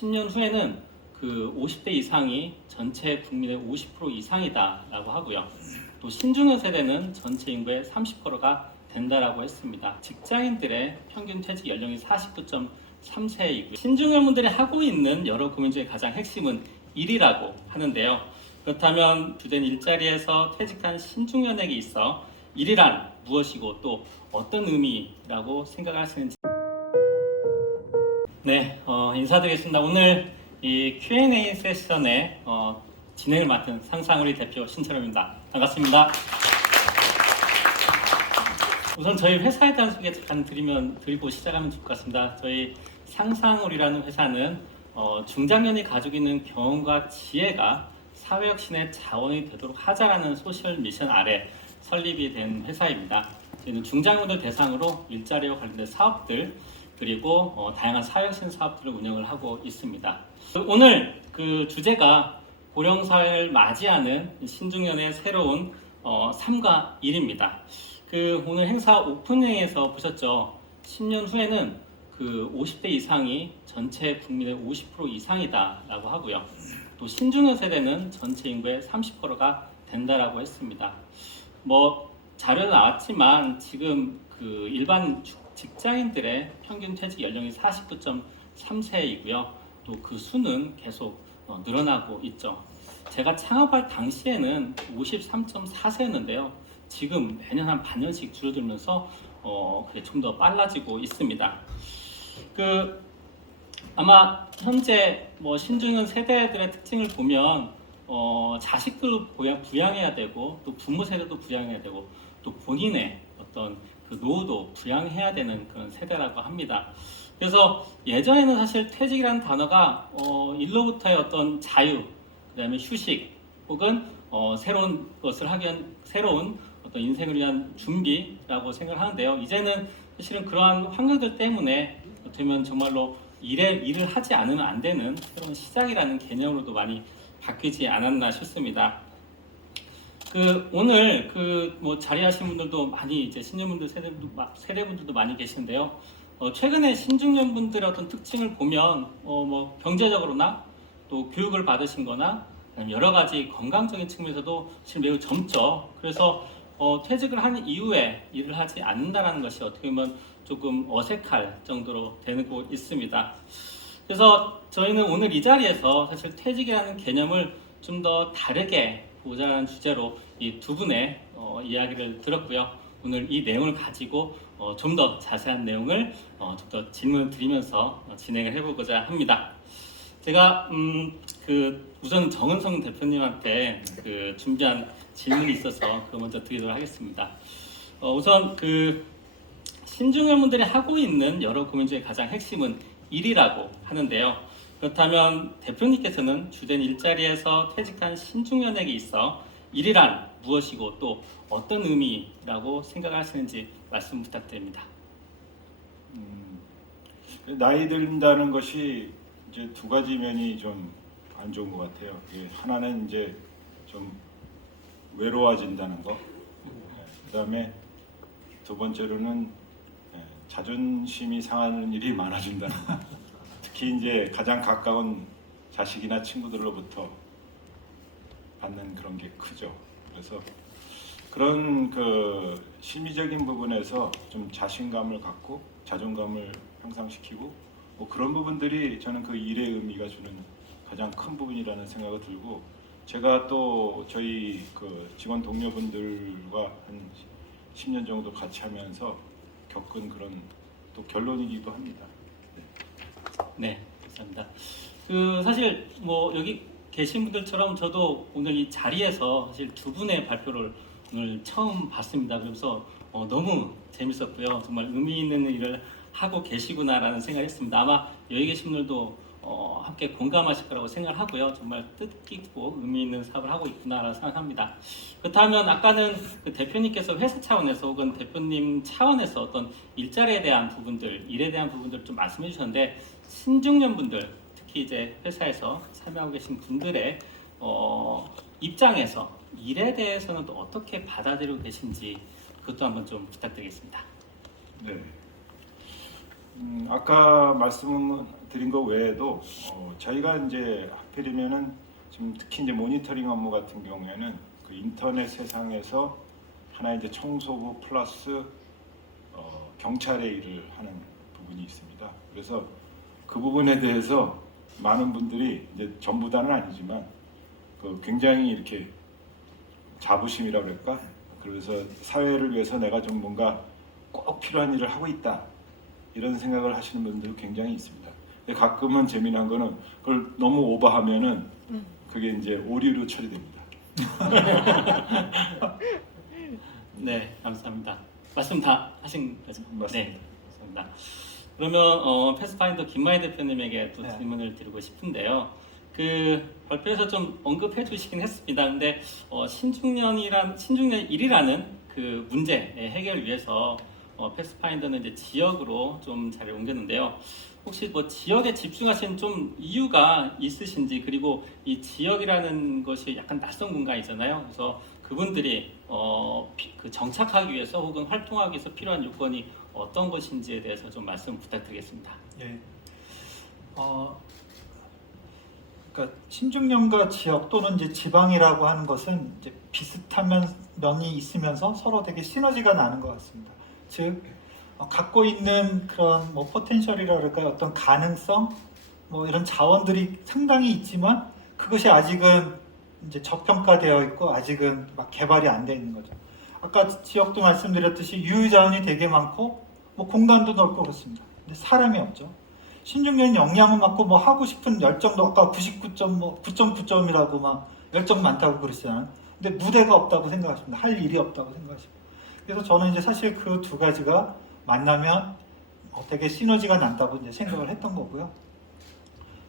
10년 후에는 그 50대 이상이 전체 국민의 50% 이상이다라고 하고요. 또 신중년 세대는 전체 인구의 30%가 된다라고 했습니다. 직장인들의 평균 퇴직 연령이 49.3세이고요. 신중년분들이 하고 있는 여러 고민 중에 가장 핵심은 일이라고 하는데요. 그렇다면 주된 일자리에서 퇴직한 신중년에게 있어 일이란 무엇이고 또 어떤 의미라고 생각하시는지 인사드리겠습니다. 오늘 이 Q&A 세션의 진행을 맡은 상상우리 대표 신철호입니다. 반갑습니다. 우선 저희 회사에 대한 소개 잠깐 드리고 시작하면 좋을 것 같습니다. 저희 상상우리라는 회사는 중장년이 가지고 있는 경험과 지혜가 사회혁신의 자원이 되도록 하자라는 소셜 미션 아래 설립이 된 회사입니다. 저희는 중장년들 대상으로 일자리와 관련된 사업들 그리고 다양한 사회혁신 사업들을 운영을 하고 있습니다. 오늘 그 주제가 고령사회를 맞이하는 신중년의 새로운 삶과 일입니다. 그 오늘 행사 오프닝에서 보셨죠? 10년 후에는 그 50대 이상이 전체 국민의 50% 이상이다라고 하고요. 또 신중년 세대는 전체 인구의 30%가 된다라고 했습니다. 자료 나왔지만 지금 그 일반 직장인들의 평균 퇴직 연령이 49.3세이고요. 또 그 수는 계속 늘어나고 있죠. 제가 창업할 당시에는 53.4세였는데요. 지금 매년 한 반년씩 줄어들면서 좀 더 빨라지고 있습니다. 아마 현재 신중년 세대들의 특징을 보면 자식도 부양해야 되고 또 부모 세대도 부양해야 되고 또 본인의 어떤 그 노후도 부양해야 되는 그런 세대라고 합니다. 그래서 예전에는 사실 퇴직이라는 단어가 일로부터의 어떤 자유, 그다음에 휴식 혹은 새로운 것을 하기 위한 새로운 어떤 인생을 위한 준비라고 생각을 하는데요. 이제는 사실은 그러한 환경들 때문에 어떻게 보면 정말로 일을 하지 않으면 안 되는 새로운 시작이라는 개념으로도 많이 바뀌지 않았나 싶습니다. 오늘 자리하신 분들도 많이 이제 신년분들 세대분들도 많이 계신데요. 최근에 신중년분들의 어떤 특징을 보면 경제적으로나 또 교육을 받으신거나 여러 가지 건강적인 측면에서도 지금 매우 젊죠. 그래서 퇴직을 한 이후에 일을 하지 않는다는 것이 어떻게 보면 조금 어색할 정도로 되고 있습니다. 그래서 저희는 오늘 이 자리에서 사실 퇴직이라는 개념을 좀 더 다르게 보자는 주제로 이 두 분의 이야기를 들었고요. 오늘 이 내용을 가지고 좀 더 자세한 내용을 좀 더 질문을 드리면서 진행을 해보고자 합니다. 제가 우선 정은성 대표님한테 준비한 질문이 있어서 그거 먼저 드리도록 하겠습니다. 우선 신중년분들이 하고 있는 여러 고민 중에 가장 핵심은 일이라고 하는데요. 그렇다면 대표님께서는 주된 일자리에서 퇴직한 신중년에게 있어 일이란 무엇이고 또 어떤 의미라고 생각하시는지 말씀 부탁드립니다. 나이 든다는 것이 이제 두 가지 면이 좀 안 좋은 것 같아요. 하나는 이제 좀 외로워진다는 거. 그다음에 두 번째로는 자존심이 상하는 일이 많아진다는 거. 특히 이제 가장 가까운 자식이나 친구들로부터 받는 그런 게 크죠. 그래서 그런 심리적인 부분에서 좀 자신감을 갖고 자존감을 향상시키고 그런 부분들이 저는 그 일의 의미가 주는 가장 큰 부분이라는 생각이 들고, 제가 또 저희 직원 동료분들과 한 10년 정도 같이 하면서 겪은 그런 또 결론이기도 합니다. 네, 감사합니다. 사실 여기 계신 분들처럼 저도 오늘 이 자리에서 사실 두 분의 발표를 오늘 처음 봤습니다. 그래서 너무 재밌었고요. 정말 의미 있는 일을 하고 계시구나라는 생각을 했습니다. 아마 여기 계신 분들도 함께 공감하실 거라고 생각을 하고요. 정말 뜻깊고 의미 있는 사업을 하고 있구나라고 생각합니다. 그렇다면 아까는 대표님께서 회사 차원에서 혹은 대표님 차원에서 어떤 일자리에 대한 부분들, 일에 대한 부분들을 좀 말씀해 주셨는데, 신중년 분들, 특히 이제 회사에서 참여하고 계신 분들의 입장에서 일에 대해서는 또 어떻게 받아들이고 계신지 그것도 한번 좀 부탁드리겠습니다. 네. 아까 드린 거 외에도 저희가 이제 하필이면은 지금 특히 이제 모니터링 업무 같은 경우에는 그 인터넷 세상에서 하나 이제 청소부 플러스 경찰의 일을 하는 부분이 있습니다. 그래서 그 부분에 대해서 많은 분들이 이제 전부 다는 아니지만 그 굉장히 이렇게 자부심이라고 그럴까? 그래서 사회를 위해서 내가 좀 뭔가 꼭 필요한 일을 하고 있다 이런 생각을 하시는 분들도 굉장히 있습니다. 근데 가끔은 재미난 거는 그걸 너무 오버하면은 그게 이제 오류로 처리됩니다. 네, 감사합니다. 말씀 다 하신 거죠? 맞습니다. 네, 감사합니다. 그러면 패스파인더 김만희 대표님에게 또 네. 질문을 드리고 싶은데요. 그 발표에서 좀 언급해 주시긴 했습니다. 근데 신중년 1이라는 그 문제 해결을 위해서 패스파인더는 이제 지역으로 좀 자리를 옮겼는데요. 혹시 뭐 지역에 집중하신 좀 이유가 있으신지, 그리고 이 지역이라는 것이 약간 낯선 공간이잖아요. 그래서 그분들이 그 정착하기 위해서 혹은 활동하기 위해서 필요한 요건이 어떤 것인지에 대해서 좀 말씀 부탁드리겠습니다. 예. 그러니까 신중년과 지역 또는 이제 지방이라고 하는 것은 이제 비슷한 면이 있으면서 서로 되게 시너지가 나는 것 같습니다. 즉 갖고 있는 그런 뭐 포텐셜이라 그럴까요? 어떤 가능성, 뭐 이런 자원들이 상당히 있지만 그것이 아직은 이제 저평가되어 있고 아직은 막 개발이 안 돼 있는 거죠. 아까 지역도 말씀드렸듯이 유유자원이 되게 많고 뭐 공간도 넓고 그렇습니다. 근데 사람이 없죠. 신중년 역량은 많고 뭐 하고 싶은 열정도 아까 99.9점이라고 막 열정 많다고 그랬잖아요. 근데 무대가 없다고 생각하십니다. 할 일이 없다고 생각하십니다. 그래서 저는 이제 사실 그 두 가지가 만나면 되게 시너지가 난다고 이제 생각을 했던 거고요.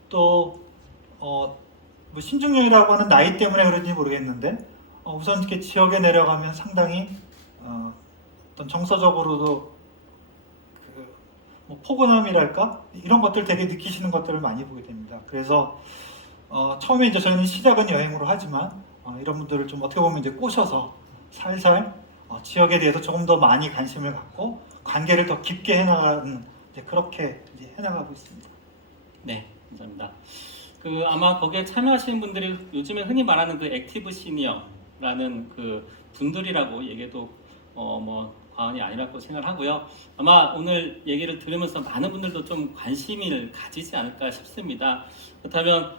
또 뭐 신중년이라고 하는 나이 때문에 그런지 모르겠는데 우선 이렇게 지역에 내려가면 상당히 어떤 정서적으로도 뭐 포근함이랄까 이런 것들 되게 느끼시는 것들을 많이 보게 됩니다. 그래서 처음에 이제 저희는 시작은 여행으로 하지만 이런 분들을 좀 어떻게 보면 이제 꼬셔서 살살 지역에 대해서 조금 더 많이 관심을 갖고 관계를 더 깊게 해나가는 그렇게 이제 해나가고 있습니다. 네, 감사합니다. 그 아마 거기에 참여하시는 분들이 요즘에 흔히 말하는 그 액티브 시니어라는 그 분들이라고 얘기해도 뭐 과언이 아니라고 생각을 하고요. 아마 오늘 얘기를 들으면서 많은 분들도 좀 관심을 가지지 않을까 싶습니다. 그렇다면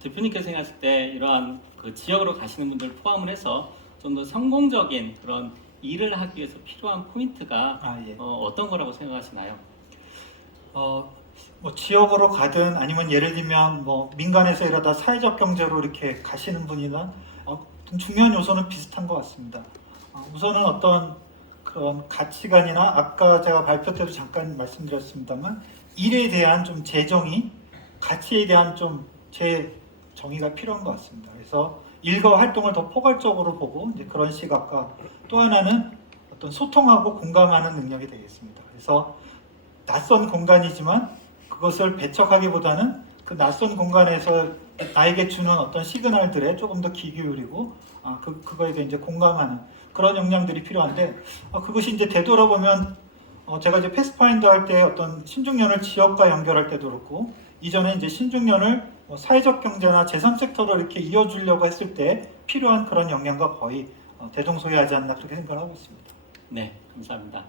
대표님께서 생각하실 때 이러한 그 지역으로 가시는 분들 포함을 해서 좀 더 성공적인 그런 일을 하기 위해서 필요한 포인트가 예. 어떤 거라고 생각하시나요? 뭐 지역으로 가든 아니면 예를 들면 뭐 민간에서 일하다 사회적 경제로 이렇게 가시는 분이나 중요한 요소는 비슷한 것 같습니다. 우선은 어떤 그런 가치관이나 아까 제가 발표 때도 잠깐 말씀드렸습니다만 일에 대한 좀 재정의, 가치에 대한 좀 재정의가 필요한 것 같습니다. 그래서 일과 활동을 더 포괄적으로 보고 이제 그런 시각과 또 하나는 어떤 소통하고 공감하는 능력이 되겠습니다. 그래서 낯선 공간이지만 그것을 배척하기보다는 그 낯선 공간에서 나에게 주는 어떤 시그널들에 조금 더 귀 기울이고 그거에 대해 이제 공감하는 그런 역량들이 필요한데 그것이 이제 되돌아보면 제가 이제 패스파인더 할 때 어떤 신중년을 지역과 연결할 때도 그렇고 이전에 이제 신중년을 사회적 경제나 제3섹터로 이렇게 이어주려고 했을 때 필요한 그런 역량과 거의 대동소이하지 않나 그렇게 생각을 하고 있습니다. 네, 감사합니다.